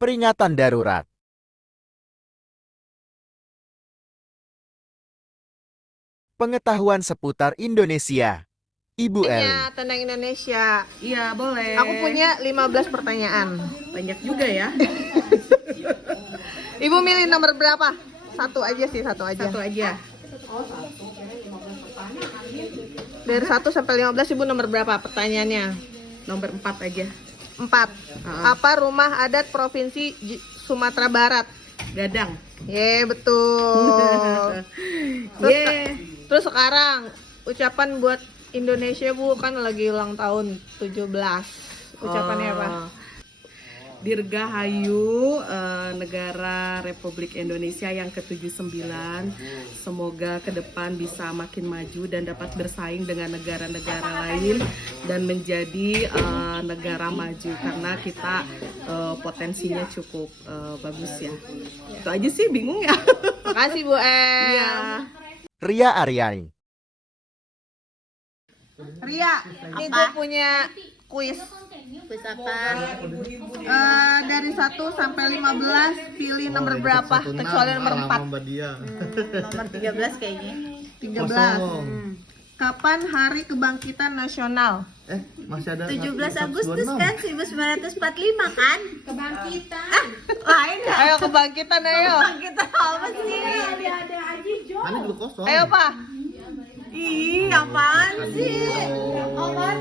Peringatan darurat. Pengetahuan seputar Indonesia. Ibu Eli. Tentang Indonesia. Iya, boleh. Aku punya 15 pertanyaan. Banyak juga ya. Ibu milih nomor berapa? Satu aja sih, satu aja. Satu aja. Dari 1 sampai 15 Ibu nomor berapa pertanyaannya? Nomor 4 aja. 4. Apa rumah adat Provinsi Sumatera Barat? Gadang. Betul. Terus sekarang ucapan buat Indonesia Bu, kan lagi ulang tahun 17. Ucapannya apa? Dirgahayu negara Republik Indonesia yang ke-79. Semoga ke depan bisa makin maju dan dapat bersaing dengan negara-negara lain dan menjadi negara maju karena kita potensinya cukup bagus ya. Itu aja sih, bingung ya. Makasih Bu Iya. Ria Aryani. Ria, ini gue punya kuis. Kuis apa? Dari 1 sampai 15 pilih nomor berapa? Kecuali nomor 4. Nomor 13 kayaknya. 13. Kapan hari kebangkitan nasional? Masih ada 17 Agustus kan 1945 kan? Kebangkitan. Lain ya? Ayo kebangkitan ayo. Kita apa sih? Ini juga kosong. Ayo Pak. Ih, apaan sih? Apaan?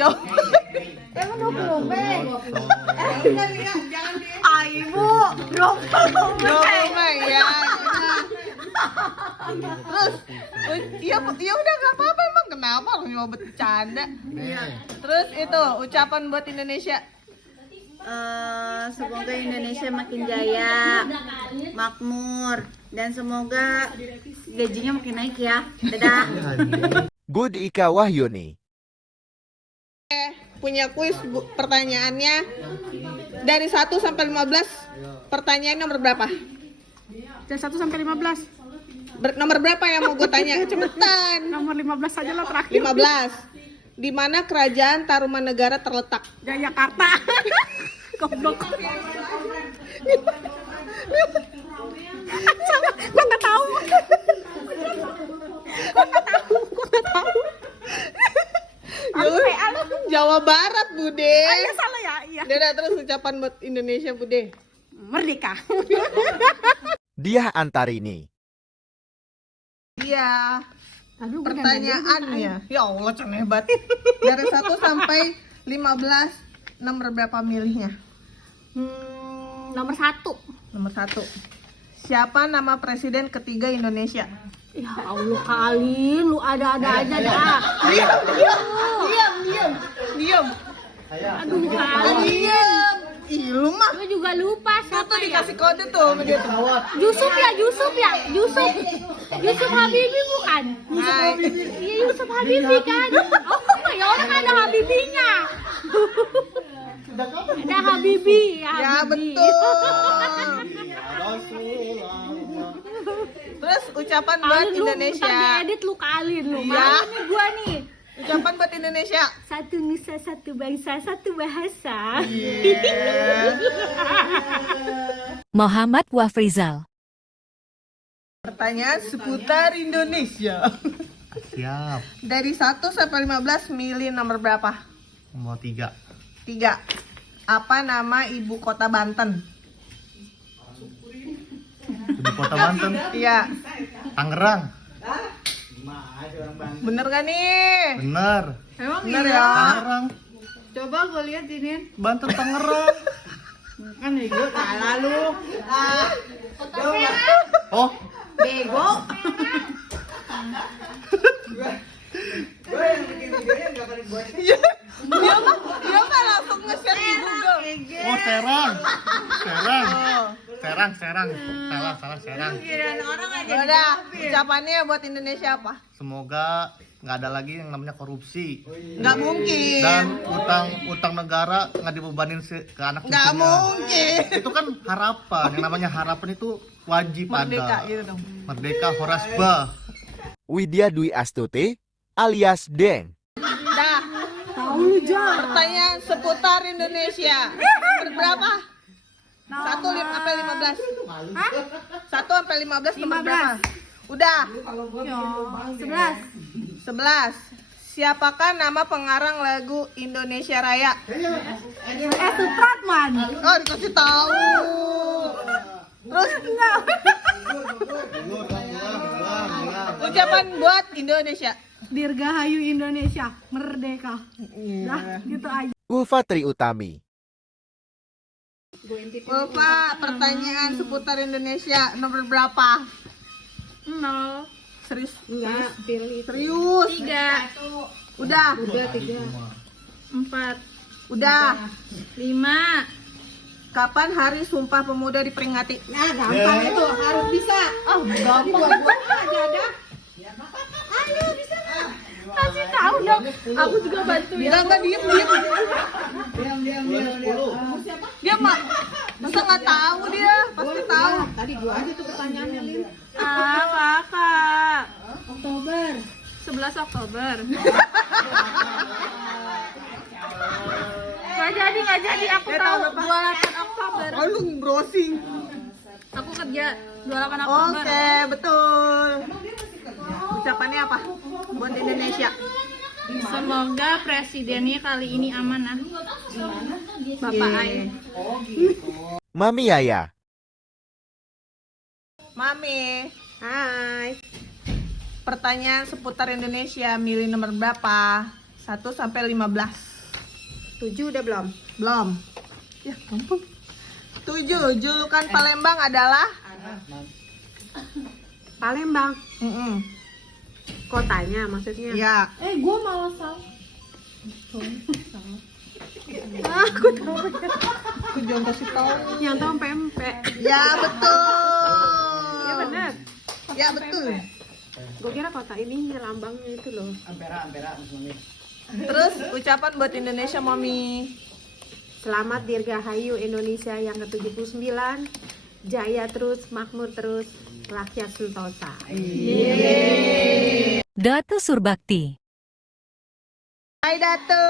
Jauh. Emang 20 Mei? Jangan di. Ah, Ibu, 20 Mei. Ya. Terus, ya udah nggak apa-apa emang kenapa lu cuma bercanda. Terus itu ucapan buat Indonesia. Semoga Indonesia makin jaya, makmur, dan semoga gajinya makin naik ya. Dadah. Good Ika Wahyuni. Punya kuis pertanyaannya dari 1 sampai 15. Pertanyaan nomor berapa? Dari 1 sampai 15. Nomor berapa yang mau gue tanya? Cepetan. Nomor 15 saja lah terakhir. 15. Di mana kerajaan Tarumanegara terletak? Jayakarta. Goblok. Gua nggak tahu. Jawa Barat, Bude. Ayo salah ya, iya. Dadah, terus ucapan buat Indonesia, Bude. Merdeka. Diah Antarini. Iya. Pertanyaannya, ya Allah, can hebat. Dari 1 sampai 15, nomor berapa milihnya? Nomor 1. Nomor 1. Siapa nama presiden ketiga Indonesia? Ya Allah kali, lu ada-ada aja dah. Diam. Aduh kali. Ih, lu mah. Lu juga lupa Lu siapa tuh ya? dikasih kode tuh sama dia tuh. Yusuf Habibi bukan? Iya Yusuf Habibi kan? Oh ya orang ada Habibinya. Ada Habibi, Ya Habibi. betul. Terus ucapan buat Lu Indonesia. ntar diedit lu kalin lu. Iya. Malu nih gua nih. Ucapan buat Indonesia. Satu nusa, satu bangsa, satu bahasa. Muhammad Wafrizal. Pertanyaan seputar Indonesia. Siap. Dari 1 sampai 15 milih nomor berapa? Nomor 3. 3. Apa nama ibu kota Banten? Ibu kota Banten. Iya. Tangerang. Bener gak nih? Bener. Emang Bener iya? ya. Tangerang. Coba gue lihat ini. Banten Tangerang. Kan gue salah lu. Oh, Bego. Dia mah langsung nge-share di Google. oh Serang. Serang. Salah Serang. Kirain orang aja. Udah, ucapannya buat Indonesia apa? Semoga nggak ada lagi yang namanya korupsi Nggak mungkin. dan utang negara nggak dibebanin ke anak Nggak cucunya. mungkin. Itu kan harapan. Yang namanya harapan itu wajib Merdeka ada. gitu dong. Merdeka Horasba. Widya Dwi Astuti alias Deng. Dah. Pertanyaan seputar Indonesia. Nomor berapa? 1 sampai 15. Hah? 1 sampai 15 nomor berapa? Udah. Yo, 11. 11. Siapakah nama pengarang lagu Indonesia Raya? Supratman. Oh, dikasih tahu. Terus ucapan buat Indonesia. Dirgahayu Indonesia, merdeka. Dah, gitu aja. Ulfa Tri Utami. Ulfa, pertanyaan seputar Indonesia nomor berapa? 0. Serius? Enggak, pilih. Serius? 3. Udah. 4. Udah. 5. Kapan Hari Sumpah Pemuda diperingati? Nah, gampang itu, harus bisa. Oh, gampang. Kasih tahu dong. Aku juga bantuin. Enggak diem. Dia masa nggak tahu dia? Pasti tahu. Tadi gua aja tuh pertanyaannya, Lin. Kakak. Oktober. 11 Oktober. Nggak jadi, aku tahu 28 Oktober. Oh, lu browsing. Aku kerja 28 Oktober. Oke, betul. Ucapannya apa? Buat Indonesia. Semoga presidennya kali ini amanah. Bapak Ai. Mami Yaya. Mami. Hai. Pertanyaan seputar Indonesia, milih nomor berapa? 1 sampai 15. 7 udah belum? Belum. Ya, gampang. 7. Julukan Palembang adalah? Palembang. Kotanya maksudnya. Ya. Gue malah salah. Aku jangan kasih tahu. Yang tahu pempek. Ya, betul. Ya benar. Ya, betul. Gue kira kota ini lambangnya itu loh. Terus ucapan buat Indonesia, Mami. Selamat Dirgahayu Indonesia yang ke-79. Jaya terus, makmur terus, rakyat sentosa. Datu Surbakti. Hai Datu.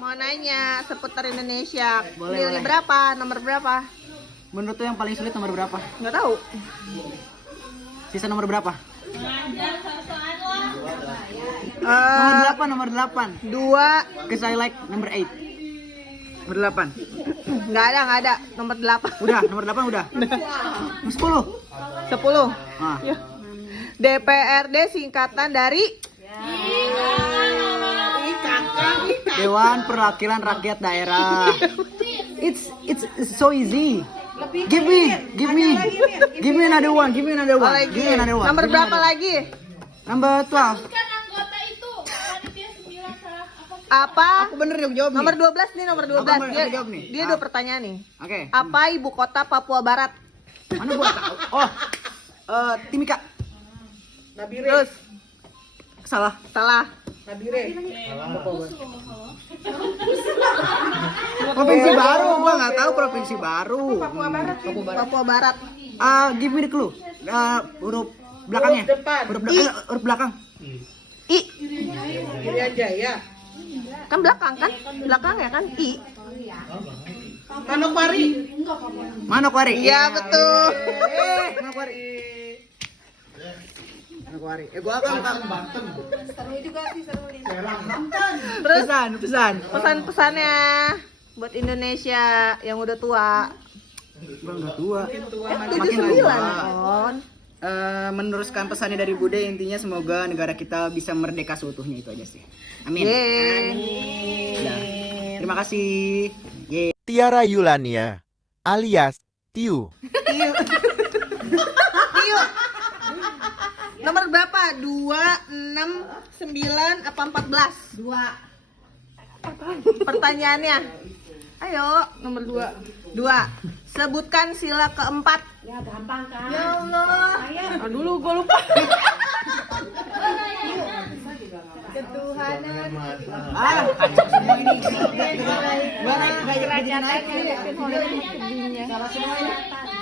Mau nanya seputar Indonesia. Pilih berapa? Nomor berapa? Menurut tuh yang paling sulit nomor berapa? Nggak tahu. Sisa nomor berapa? Nomor 8. 2. Cause I like number 8. Nomor 8. Nggak ada. Nomor 8. Udah, nomor 8 udah. 10. 10. Nah, DPRD singkatan dari? Dewan Perwakilan Rakyat Daerah. It's so easy. Give me another one. Oh, lagi. Nomor berapa lagi? Number 12. Apa? Aku bener yang jawab nih. Nomor 12 nih, nomor 12. Aku Dia, jawab nih. dia 2 pertanyaan nih. Oke. Apa ibu kota Papua Barat? Mana gua tahu? Oh. Timika. Terus Salah. Provinsi baru, gua nggak tahu provinsi baru. Papua Barat. Give me the clue. Huruf belakangnya. Huruf belakang. I. Kan belakang kan? Belakang ya kan? I. Manokwari. Iya, betul. Manokwari. Gua akan Banten. Terus Pesan. pesan-pesannya buat Indonesia yang udah tua. Gua udah tua. 79 on. Meneruskan pesannya dari Bude, intinya semoga negara kita bisa merdeka seutuhnya, itu aja sih. Amin. Ya. Terima kasih. Tiara Yulania alias Tiu. Tio. Nomor berapa? 2, 6, 9, apa 14? 2. Pertanyaannya. Ayo, nomor 2. Sebutkan sila keempat. Ya gampang kan? Ya Allah. Dulu gue lupa. Ketuhanan. Kacau semua ini.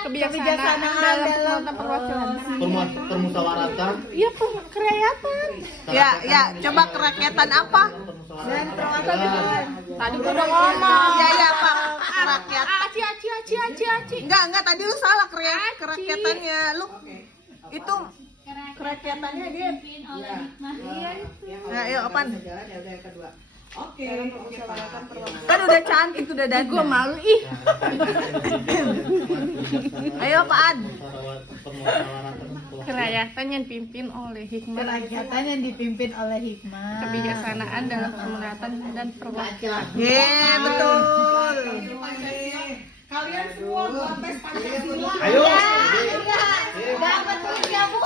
Kebijaksanaan dalam perwakilan. Permusawaratan. Iya, kerakyatan. Ya, coba kerakyatan apa? Tadi gue udah ngomong. Ya, Pak. Kerakyatan. Aci aci. Enggak, tadi lu salah kerakyatannya. Lu itu kerakyatannya dia. Nah, yuk apaan? Kan udah cantik, udah dan gue malu ih. Ayo apaan? Kerakyatan yang dipimpin oleh hikmah, Kerakyatan yang dipimpin oleh hikmah. kebijaksanaan dalam pemerataan dan perwakilan. Ye, betul. Ayo. Dapat duitnya, Bu.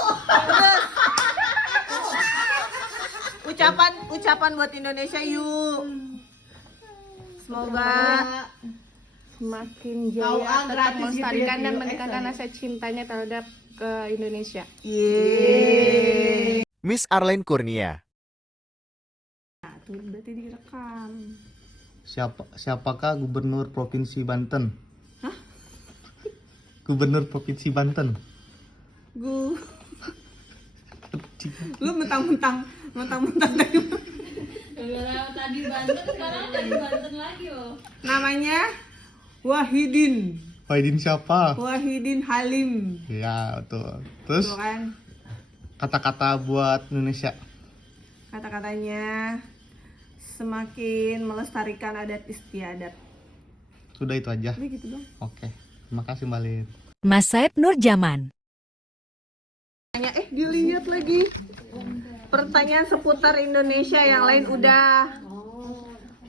Ucapan buat Indonesia yuk. Semoga Semakin jaya tetap melestarikan dan meningkatkan rasa cintanya terhadap ke Indonesia. Miss Arlene Kurnia. Tuh, berarti direkam. Siapakah Gubernur Provinsi Banten? Hah? Gubernur Provinsi Banten. lu mentang-mentang dari Tadi Banten, sekarang dari Banten lagi loh. namanya Wahidin siapa? Wahidin Halim. Ya, betul. Terus Tuh kan kata-kata buat Indonesia. kata-katanya semakin melestarikan adat istiadat. Sudah itu aja. Udah gitu dong. Oke. Terima kasih Mbak Lin. Mas Said Nurjaman. Dilihat lagi pertanyaan seputar Indonesia, yang lain udah.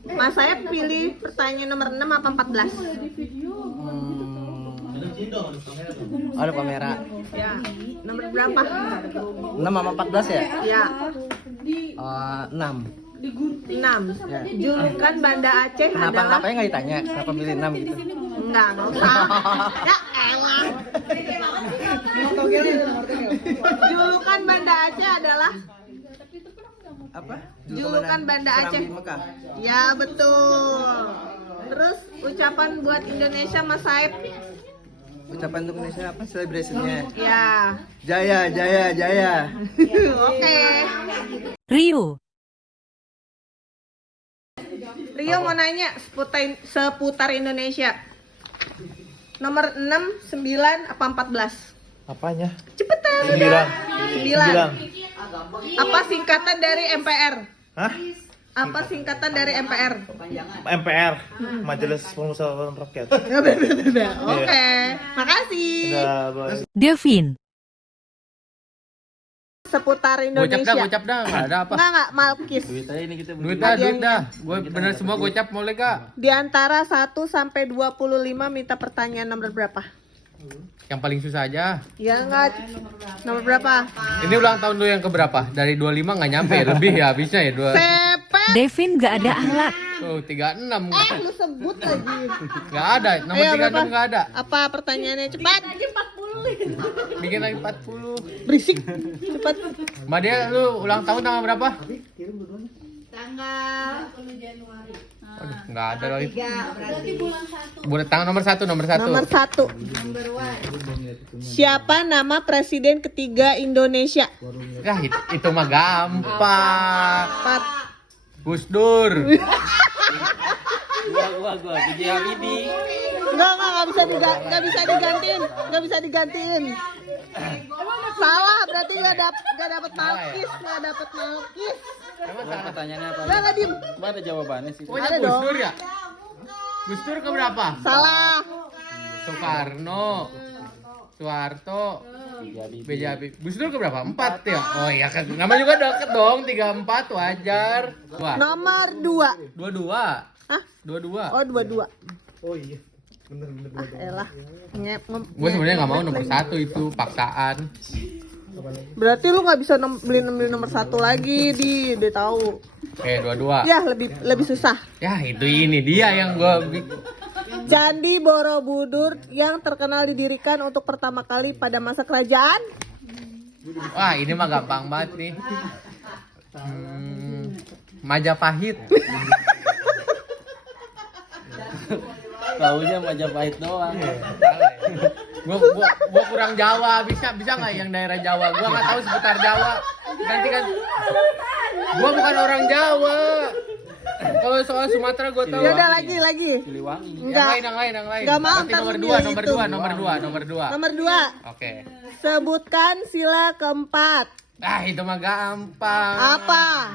Mas saya pilih pertanyaan nomor 6 apa 14? Ada kamera. Ya, nomor berapa? 6 sama 14 ya? Ya, 6. 6. Julukan Banda Aceh Kenapa adalah kenapanya nggak ditanya? Kenapa pilih 6 gitu? enggak usah. Ya elah. Julukan Banda Aceh adalah Apa? Julukan Banda Aceh. Serambi Mekah. Ya betul. Terus ucapan buat Indonesia Mas Saib. Ucapan untuk Indonesia apa celebrationnya? Ya. Jaya, jaya, jaya. Oke. Rio. Rio mau nanya seputar Indonesia. Nomor 6, 9 apa 14? Apanya? Cepetan. 9. Apa singkatan dari MPR? Hah? Apa singkatan dari MPR? MPR, Majelis Permusyawaratan Rakyat. Oke. Makasih. Devin. Seputar Indonesia. Gocap dah, nggak ada apa. Enggak, Malkis. Duit dah. Gue bener semua gocap boleh gak? Di antara 1 sampai 25 minta pertanyaan nomor berapa? Yang paling susah aja. Ya enggak. Nomor berapa? Ini ulang tahun lu yang keberapa? Dari 25 nggak nyampe, lebih ya habisnya ya. Sepet. Devin gak ada ahlak. Tuh, 36. Lu sebut lagi. Nggak ada, nomor Ayo, 36 berapa? nggak ada. Apa pertanyaannya? Cepat. Bikin lagi 40. Berisik. Cepat. Mbak Dia, lu ulang tahun tanggal berapa? Tanggal Waduh, nggak ada lagi. Boleh tanggal nomor 1, nomor 1. Nomor 1. Siapa nama presiden ketiga Indonesia? Yah, itu mah gampang. 4. Gus Dur. Gua DJ Habibie. Enggak bisa digantiin. Salah, berarti enggak dapat Malkis, enggak dapat Malkis. Emang salah Pertanyaannya apa? Enggak diem. Ada jawabannya sih. Pokoknya Ada Gus dong. Dur ya? Gus Dur keberapa? Salah. Soekarno, Soeharto, B.J. Habibie. Gus Dur keberapa? 4 ya? Oh iya kan, namanya juga deket dong, 34 wajar. Wah, Nomor 2. 22. Hah? 22. Oh, 22. Oh iya. Bener. Elah. Gue sebenarnya nggak mau nomor 1 itu paksaan. Berarti lu nggak bisa beli nomor 1 lagi dia tahu. 22. Ya, lebih susah. Ya ini dia yang gue. Candi Borobudur yang terkenal didirikan untuk pertama kali pada masa kerajaan. Wah ini mah gampang banget nih. Majapahit. Taunya Majapahit doang. Gua kurang Jawa, bisa nggak yang daerah Jawa? Gua nggak tahu seputar Jawa. Ganti kan. Gua bukan orang Jawa. Kalau soal Sumatera gue tahu. Ya udah lagi. Siliwangi. Enggak. Yang lain. Enggak mau, Berarti ntar nomor lu 2, milih itu. nomor 2. Nomor 2. Oke. Sebutkan sila keempat. Ah, itu mah gampang. Apa?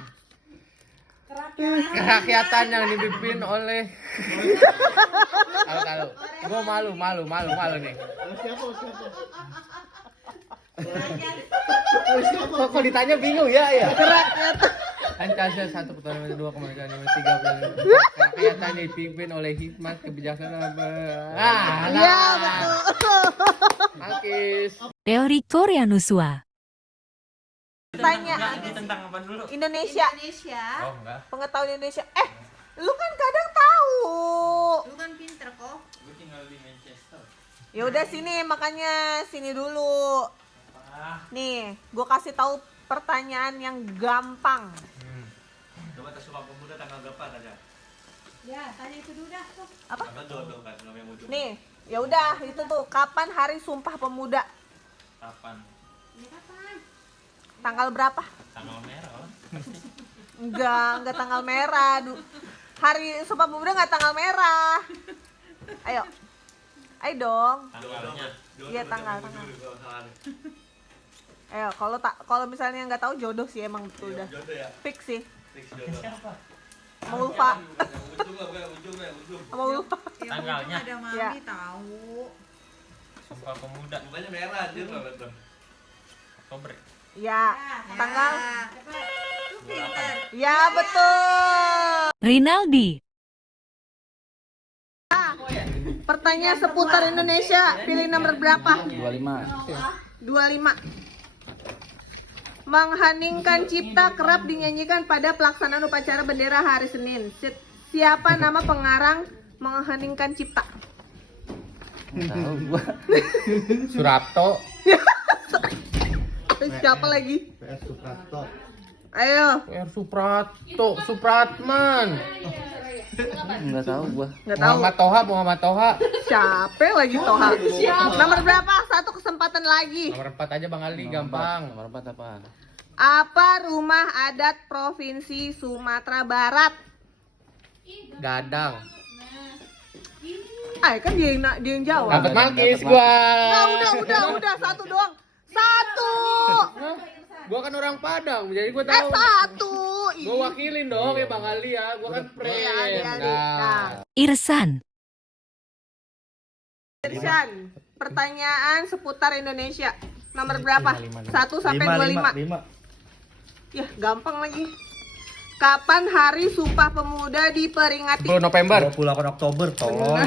Kerakyatan yang dipimpin oleh Kalau gue malu nih. Kok ditanya bingung ya? Kerakyatan. Pancasila 1 Putaran 2 kemerdekaan Indonesia 3 kerakyatan dipimpin oleh hikmat kebijaksanaan. Iya, betul. Malkis. Teori Koreanuswa. Tanya Indonesia. Oh, enggak. Pengetahuan Indonesia. Lu kan kadang tahu. Lu kan pinter kok. Ya udah sini, makanya sini dulu. Nih, gue kasih tahu pertanyaan yang gampang. Coba tes Sumpah Pemuda tanggal berapa aja? Ya, tanya itu dulu dah. Apa? Jodoh kan, namanya mau jodoh. Nih, ya udah itu tuh. Kapan Hari Sumpah Pemuda? Kapan? Tanggal berapa? Tanggal merah lah. Enggak tanggal merah. Hari Sumpah Pemuda enggak tanggal merah. Ayo dong. Tanggalnya. Iya, tanggal. Ayo, kalau misalnya nggak tahu jodoh sih emang betul dah. Jodoh ya. Fix sih. Fix jodoh. Mau lupa. Ujung. Mau lupa. Tanggalnya. Ada Ya. mami tahu. Sumpah Pemuda. Mukanya merah anjir lah betul. Oktober. Ya, tanggal. Lu pinter. Ya, betul. Rinaldi. Pertanyaan seputar Indonesia, pilih nomor berapa? 25. Mengheningkan cipta kerap dinyanyikan pada pelaksanaan upacara bendera hari Senin. Siapa nama pengarang mengheningkan cipta? Surapto. Siapa lagi? PS Suprapto. Ayo. Supratman. Enggak tahu gua. Nggak tahu. Muhammad Toha. Siapa lagi Toha? Nomor berapa? Satu kesempatan lagi. Nomor 4 aja Bang Ali, gampang. Nomor 4 apa? Apa rumah adat Provinsi Sumatera Barat? Gadang. Kan dia yang jawab. Dapat Malkis gua. Nah, udah satu doang. Satu. Gua kan orang Padang, jadi gua tahu. Satu. Gua wakilin dong ya Bang Ali ya. Gua kan friend. Nah. Irsan. Irsan, pertanyaan seputar Indonesia. Nomor berapa? 1 sampai 25. 5. Ya, gampang lagi. Kapan Hari Sumpah Pemuda diperingati? 10 November. 28 Oktober, tolong.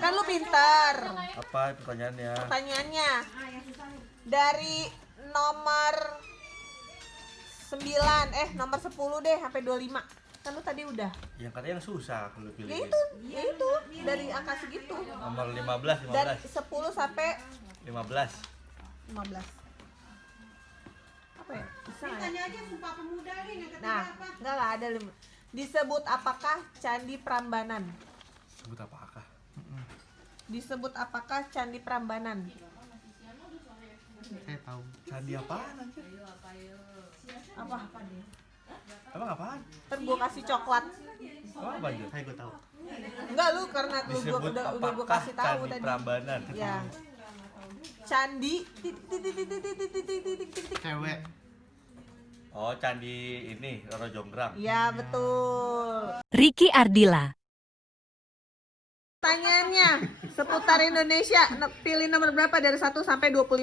Kan lu pinter. Apa pertanyaannya? Pertanyaannya dari nomor 9, nomor 10 deh sampai 25. Kan lu tadi udah. Yang katanya yang susah kalau pilih. Ya itu dari angka segitu. Nomor 15. Dari 10 sampai 15. 15. Apa ya? Bisa nggak ya? Tanya aja Sumpah Pemuda nih yang ketiga Nah, apa? enggak lah ada lim- Disebut apakah Candi Prambanan? Sebut apakah? Disebut apakah Candi Prambanan? Saya tahu. Candi apaan anjir? Apa? Emang apaan? Ntar gue kasih coklat. Emang apa anjir? Saya gue tahu. Enggak lu karena lu Disebut udah gue apakah kasih tahu Candi tadi. Prambanan? Ya. Candi titik. Cewek. Oh, candi ini Roro Jonggrang. Ya, betul. Ricky Ardila. Pertanyaannya seputar Indonesia, pilih nomor berapa dari 1 sampai 25?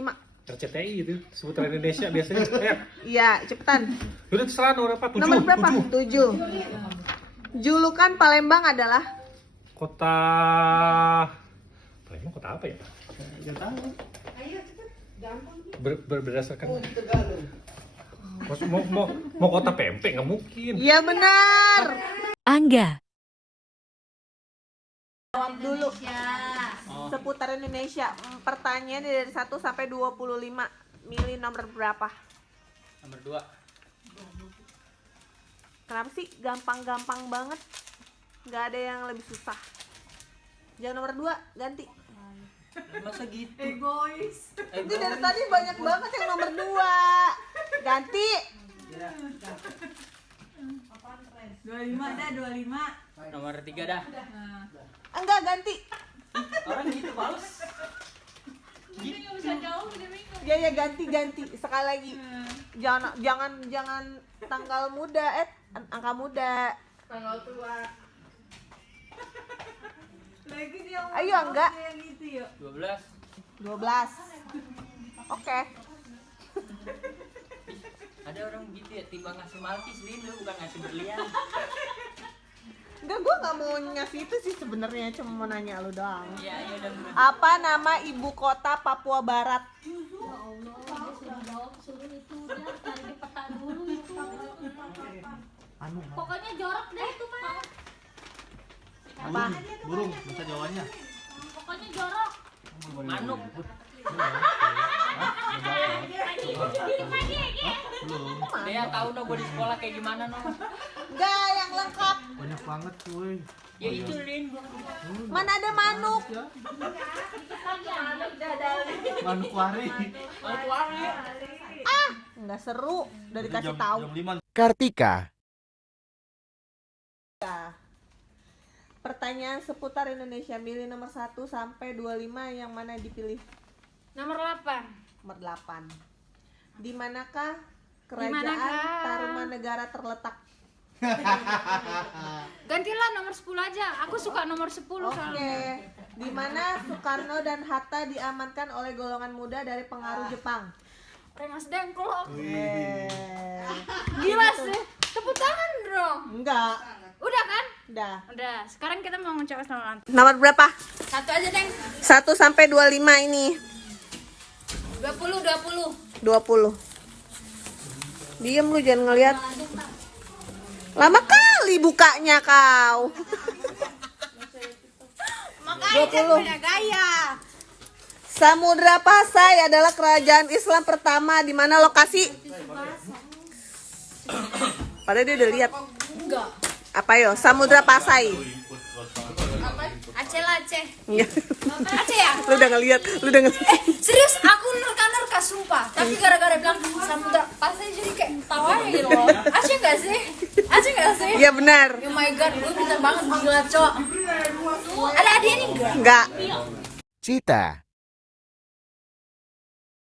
RCTI itu seputar Indonesia biasanya. Iya, cepetan. Udah terserah nomor berapa? 7. Nomor berapa? 7. Julukan Palembang adalah Kota Palembang kota apa ya? Enggak tahu. Berdasarkan mau kota pempek nggak mungkin. Iya benar. Angga. Jawab dulu. Seputar Indonesia. Pertanyaan dari 1 sampai 25. Milih nomor berapa? Nomor 2. Kenapa sih gampang-gampang banget? Nggak ada yang lebih susah. Jangan nomor 2, ganti. Masa gitu? Egois. Itu dari tadi banyak banget yang nomor 2. Ganti. 25 dah, 25. Nomor 3 dah. Enggak, ganti. Orang gitu males. Ya ganti sekali lagi. Jangan tanggal muda, angka muda. Tanggal tua. Lagi dia Ayo enggak? yang gitu ya. 12. 12. Oke. Ada orang gitu ya, tiba ngasih malkis rindu bukan ngasih berlian. Enggak, gue nggak mau ngasih itu sih sebenarnya, cuma mau nanya lu doang. Iya, udah. Apa nama ibu kota Papua Barat? Pokoknya jorok deh itu mah. Apa? Burung, bahasa Jawanya. Pokoknya jorok. Manuk. Dia tahu no gue di sekolah kayak gimana no. Enggak, yang lengkap. Banyak banget cuy. Ya itu Lin. Mana ada manuk? Manukwari. Enggak seru, udah dikasih tahu. Jam 5. Kartika, Pertanyaan seputar Indonesia, milih nomor 1 sampai 25, yang mana dipilih? Nomor 8. Nomor 8. Di manakah kerajaan Tarumanegara terletak? Gantilah nomor 10 aja. Aku suka nomor 10 Oke. soalnya. Di mana Soekarno dan Hatta diamankan oleh golongan muda dari pengaruh Jepang? Rengas Dengklok. Eh, Gila sih. Tepuk tangan dong. enggak. Udah kan? Udah. Udah. Sekarang kita mau mencoba sama Nomor berapa? satu aja, Deng. 1 sampai 25 ini. 20. 20. Diam lu, jangan ngeliat. Lama kali bukanya kau. Makanya 20. punya gaya. Samudra Pasai adalah kerajaan Islam pertama di mana lokasi? Padahal dia udah lihat. Enggak. Apa yo? Samudra Pasai. Aceh lah, Aceh. Iya. Aceh ya? Lu udah ngeliat, Serius, aku nerka-nerka sumpah. Tapi gara-gara bilang Samudra Pasai jadi kayak tawa gitu loh. Aceh gak sih? Aceh gak sih? Iya benar. Oh my god, lu pintar banget, gila cowok. Ada hadiah nih enggak? Enggak. Cita,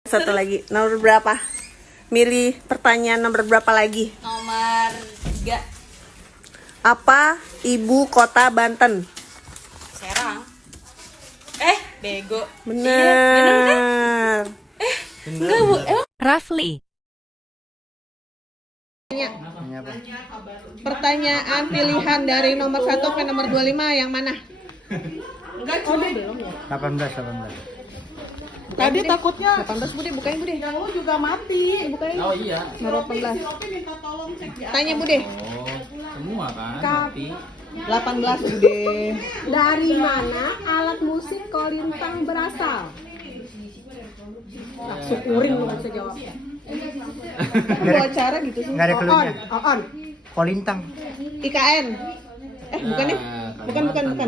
Satu lagi. Nomor berapa? Milih pertanyaan nomor berapa lagi? Nomor 3. Apa ibu kota Banten? Serang. Bego. Bener. Enggak, Bu. Rafli, Pertanyaan pilihan dari nomor 1 sampai nomor 25 yang mana? 18. Tadi takutnya 18 Bude, bukain Bude. Kamu juga mati. Bukain. Oh iya. Nomor 18. Tanya Bude. Semua kan. 18 Bude. Dari mana alat musik kolintang berasal? Syukurin lu bisa jawab. Gua acara gitu sih. Nggak ada cluenya. On. Kolintang. IKN. Bukan nih. Bukan.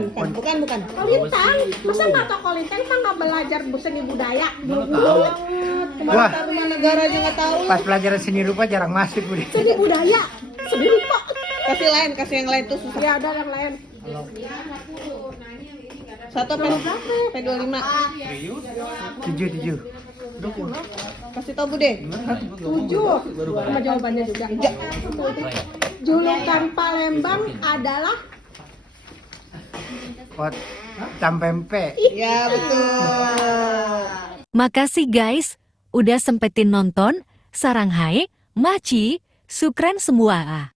Kolintang? Masa nggak tau kolintang? Kan nggak belajar seni budaya? Kemarin Tarumanegara aja nggak tahu. Pas pelajaran seni rupa jarang masuk udah. Seni budaya? Seni lupa. Kasih yang lain tuh susah. Ya ada yang lain. 1 sampai 25. 7. Kasih tau Bude. 7. Sama jawabannya juga. Julukan Palembang adalah Kot Campempe. Ya betul. makasih guys, udah sempetin nonton. Sarang hai, maci, sukran semua.